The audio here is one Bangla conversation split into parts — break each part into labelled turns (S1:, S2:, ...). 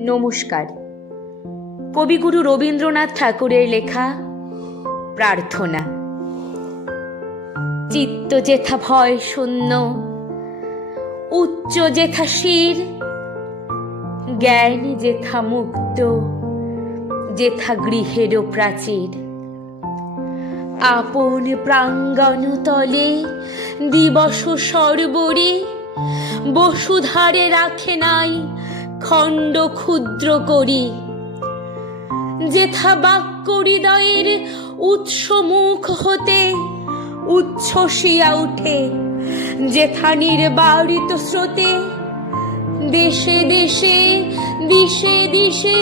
S1: নমস্কার। কবিগুরু রবীন্দ্রনাথ ঠাকুরের লেখা প্রার্থনা। চিত্ত যেথা ভয় শূন্য, উচ্চ যেথা শির, জ্ঞান যেথা মুক্ত, যেথা গৃহেরও প্রাচীর। আপন প্রাঙ্গণ তলে দিবস সর্বরে বসুধারে রাখে নাই খণ্ড ক্ষুদ্র করি। যেথা বাক্য হৃদয়ের উৎস মুখ হতে উচ্ছ্বসিয়া উঠে, যেথা নির্বাড়িত স্রোতে দেশে দেশে, দিশে দিশে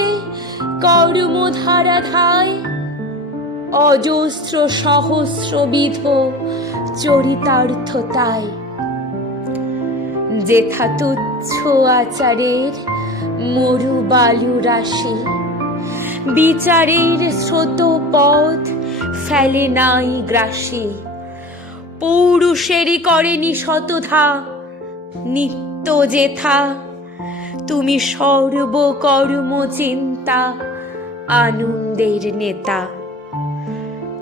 S1: কর্মধারা ধায় অজস্র সহস্রবিধ চরিতার্থতায়। যেথা তুচ্ছ আচারের মরু বালু রাশি। বিচারের স্রোত পথ ফেলে নাই গ্রাসী। পৌরুষেরই করেনি শতধা নিত্য যেথা। তুমি সর্বকর্ম চিন্তা, আনন্দের নেতা।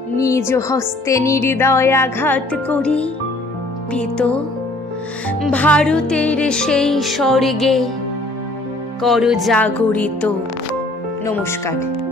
S1: নিজ হস্তে নির্দয় আঘাত করি, পিত। ভারতের সেই স্বর্গে কর জাগরিত। নমস্কার।